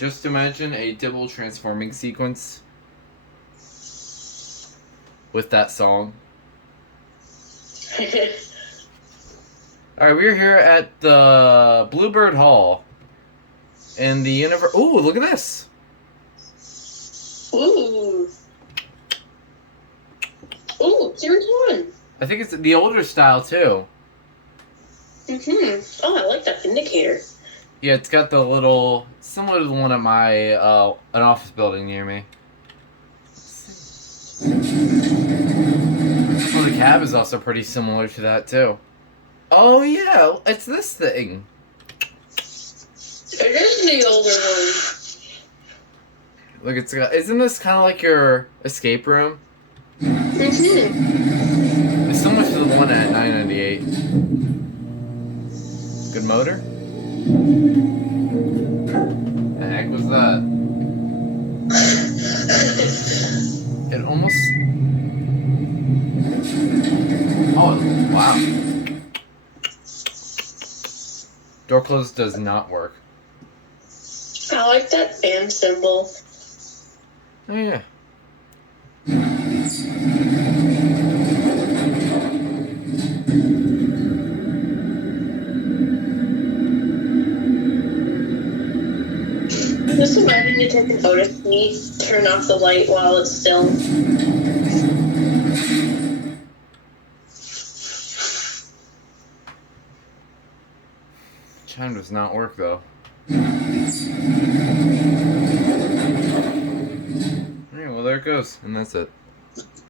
Just imagine a double transforming sequence with that song. Alright, we're here at the Bluebird Hall. In the universe. Ooh, look at this! Ooh. Ooh, Series 1. I think it's the older style, too. Mm-hmm. Oh, I like that Vindicator. Yeah, it's got the little... similar to the one at my... an office building near me. Oh, the cab is also pretty similar to that, too. Oh, yeah, it's this thing. It is the older one. Look, it's got... Isn't this kind of like your escape room? Mm-hmm. It's similar to the one at 998. Good motor? The heck was that? It almost... Oh, wow. Door close does not work. I like that fan symbol. Oh, yeah. Just imagine you take a photo of me, turn off the light while it's still. Chime does not work, though. Alright, well, there it goes. And that's it.